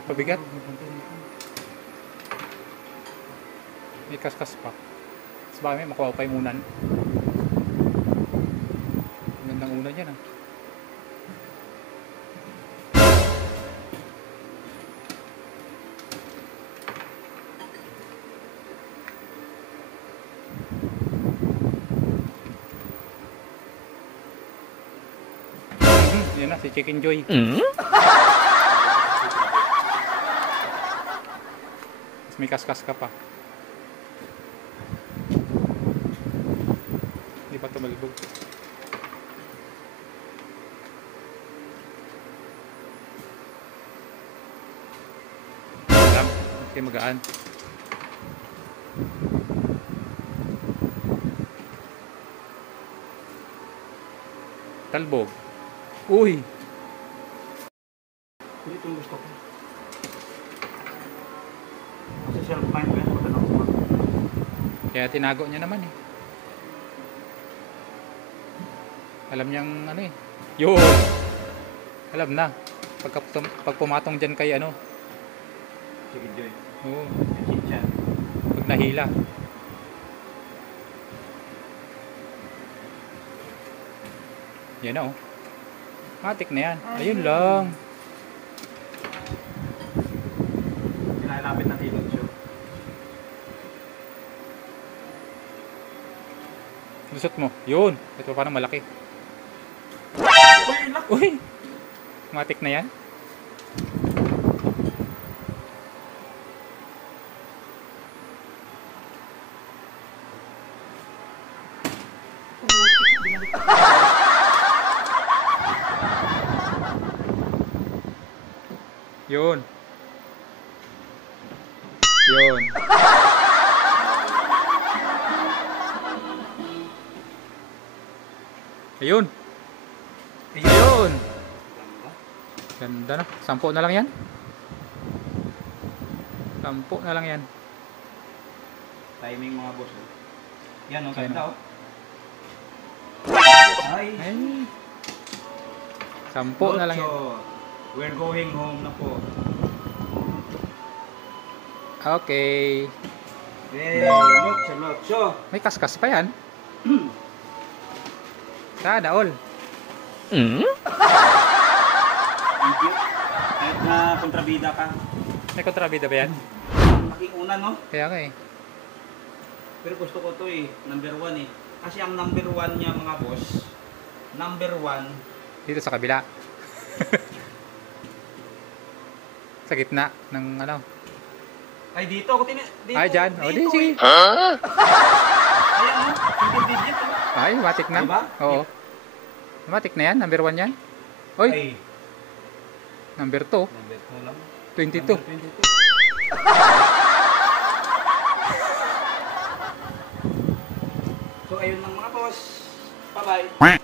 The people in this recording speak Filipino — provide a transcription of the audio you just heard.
May pabigat. May kaskas pa. Tapos baka may makuha pa yung unan. Gandang unan yan ah. Yan na, si Chicken Joy. Tapos may kaskas ka pa. Hindi pa tumalbog. Alam, kasi magaan. Talbog. Uy! Ito yung gusto ko. Kasi self-mind ko yan. Pagkano ko. Kaya tinago niya naman eh. Alam niyang ano eh. Yun! Alam na. Pag pumatong dyan kay ano. Chicken Joy. Oo. Chinchan. Pag nahila. Yan na oh. Matik na yan. Ayun lang. Nilalapit na tilog siya. Lusot mo. Yun. Ito parang malaki. Uy, lak! Uy! Matik na yan. Yun. Yun. Ayun. Ayun. Ganda na. 10 na lang yan. 10 na lang yan. Timing mga boss. Yan o, Ayan. ganda o. Ay. Ay. 10 na lang yan. Lotso. We're going home na po. Okay. Hey, lotso, lotso. May kaskas pa yan. Sana all. Thank you. Kahit na kontrabida ka. May kontrabida ba yan? Laking una, no? Kaya nga eh. Pero gusto ko to eh. Number 1 eh. Kasi ang number 1 niya mga boss. Number 1. Dito sa kabila. Sa gitna ng ano. Ay dito ako dito. Ay dyan. O di sige. Ayan no. Single digit oh. Ay matik na. Diba? Oo. Matik na yan. Number 1 yan. Oy. Ay. Number 2. Number 2 lang. 22. Number 22. So ayun lang mga boss. Bye bye.